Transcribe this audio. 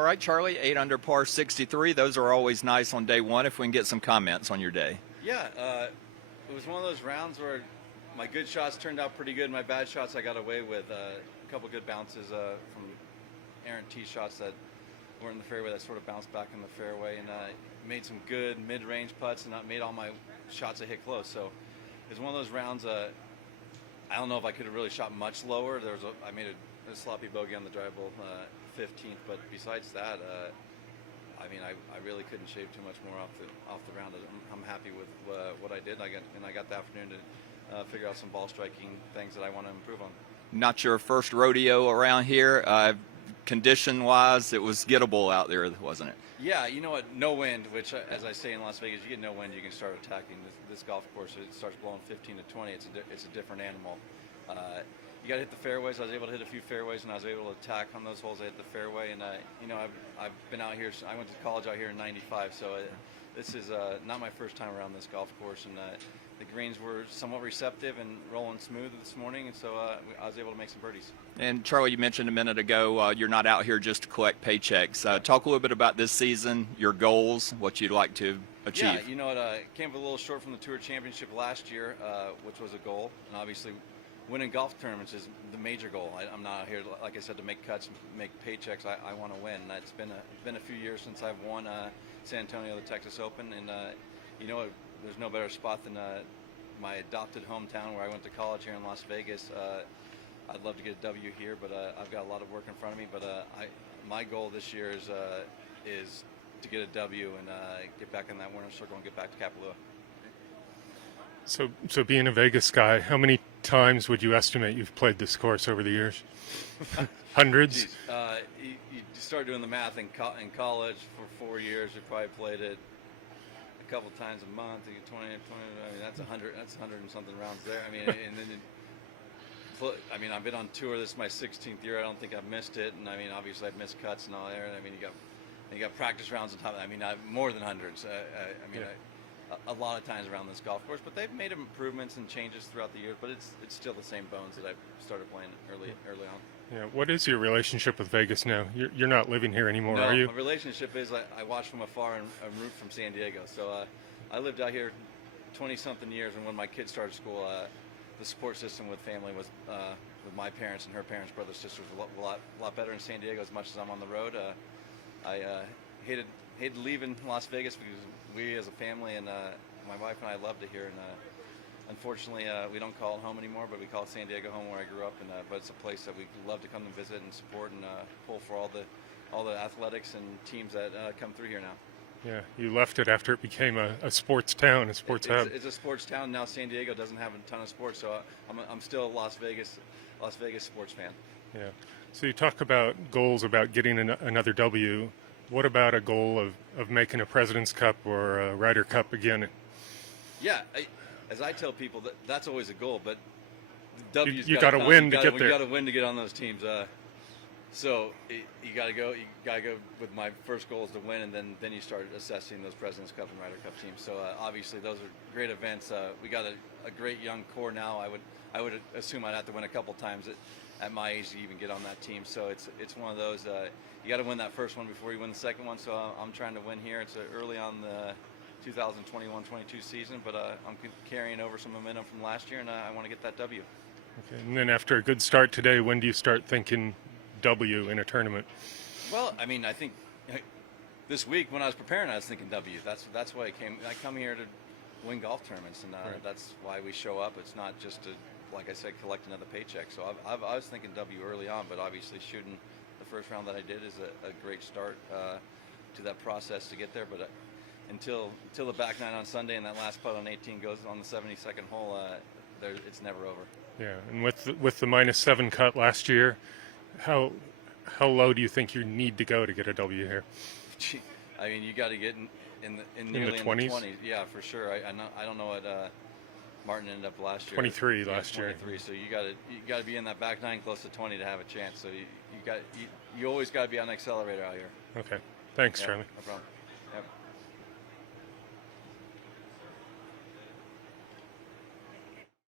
All right, Charlie, 8 under par 63. Those are always nice on day one if we can get some comments on your day. Yeah, it was one of those rounds where my good shots turned out pretty good. My bad shots I got away with. A couple good bounces from errant tee shots that weren't in the fairway that sort of bounced back in the fairway, and made some good mid-range putts, and I made all my shots that hit close. So it was one of those rounds. I don't know if I could have really shot much lower. I made a sloppy bogey on the drive ball 15th, but besides that, I mean, I really couldn't shave too much more off the round. I'm happy with what I did. I got the afternoon to figure out some ball striking things that I want to improve on. Not your first rodeo around here. Condition-wise, it was gettable out there, wasn't it? Yeah, you know what? No wind, which, as I say in Las Vegas, you get no wind, you can start attacking. This golf course, it starts blowing 15 to 20. It's a different animal. You got to hit the fairways. I was able to hit a few fairways, and I was able to attack on those holes. I hit the fairway, and I've been out here. I went to college out here in '95, so this is not my first time around this golf course, and the greens were somewhat receptive and rolling smooth this morning, and so I was able to make some birdies. And Charlie, you mentioned a minute ago you're not out here just to collect paychecks. Talk a little bit about this season, your goals, what you'd like to achieve. Yeah, you know what? Came up a little short from the Tour Championship last year, which was a goal, and obviously winning golf tournaments is the major goal. I'm not out here, like I said, to make cuts, make paychecks. I want to win. And it's been a few years since I've won San Antonio, the Texas Open, and you know, there's no better spot than my adopted hometown where I went to college here in Las Vegas. I'd love to get a W here, but I've got a lot of work in front of me. But my goal this year is to get a W and get back in that winner's circle and get back to Kapalua. So being a Vegas guy, how many times would you estimate you've played this course over the years? Hundreds? You start doing the math in college for 4 years. You probably played it a couple times a month. You get 20. I mean, that's 100. That's 100 and something rounds there. I mean, and then I've been on tour. This is my 16th year. I don't think I've missed it. And I mean, obviously I've missed cuts and all there. And I mean, you got practice rounds on top. I mean, more than hundreds. A lot of times around this golf course, but they've made improvements and changes throughout the years. But it's still the same bones that I started playing early on. Yeah. What is your relationship with Vegas now? You're not living here anymore, no, are you? My relationship is I watch from afar and root from San Diego. So I lived out here 20-something years, and when my kids started school, the support system with family was with my parents and her parents, brothers, sisters, a lot better in San Diego. As much as I'm on the road, I hated leaving Las Vegas because we as a family and my wife and I loved it here, and unfortunately we don't call it home anymore, but we call it San Diego home, where I grew up, and but it's a place that we love to come and visit and support and pull for all the athletics and teams that come through here now. Yeah, you left it after it became a sports town, a sports hub. It's a sports town now. San Diego doesn't have a ton of sports, so I'm still a Las Vegas sports fan. Yeah. So you talk about goals about getting another W. What about a goal of making a President's Cup or a Ryder Cup again? Yeah, as I tell people, that's always a goal, but the W's you got to win to get there. You got to win to get on those teams. So you got to go. You got to go with my first goal is to win, and then you start assessing those President's Cup and Ryder Cup teams. So obviously those are great events. We got a great young core now. I would assume I'd have to win a couple times at my age to even get on that team. So it's one of those. You got to win that first one before you win the second one. So I'm trying to win here. It's early on the 2021-22 season, but I'm carrying over some momentum from last year, and I want to get that W. Okay. And then after a good start today, when do you start thinking W in a tournament? Well, I mean, I think this week when I was preparing, I was thinking W. That's why I come here to win golf tournaments, and right. That's why we show up. It's not just to, like I said, collect another paycheck. So I was thinking W early on, but obviously shooting the first round that I did is a great start to that process to get there. But until the back nine on Sunday and that last putt on 18 goes on the 72nd hole, it's never over. Yeah, and with the -7 cut last year, how low do you think you need to go to get a W here? Gee, I mean, you got to get in the 20s. Yeah, for sure. I don't know what Martin ended up last year. 23 last year. 23. So you got to be in that back nine close to 20 to have a chance. So you always got to be on the accelerator out here. Okay. Thanks, Yeah, Charlie. no problem. Yep.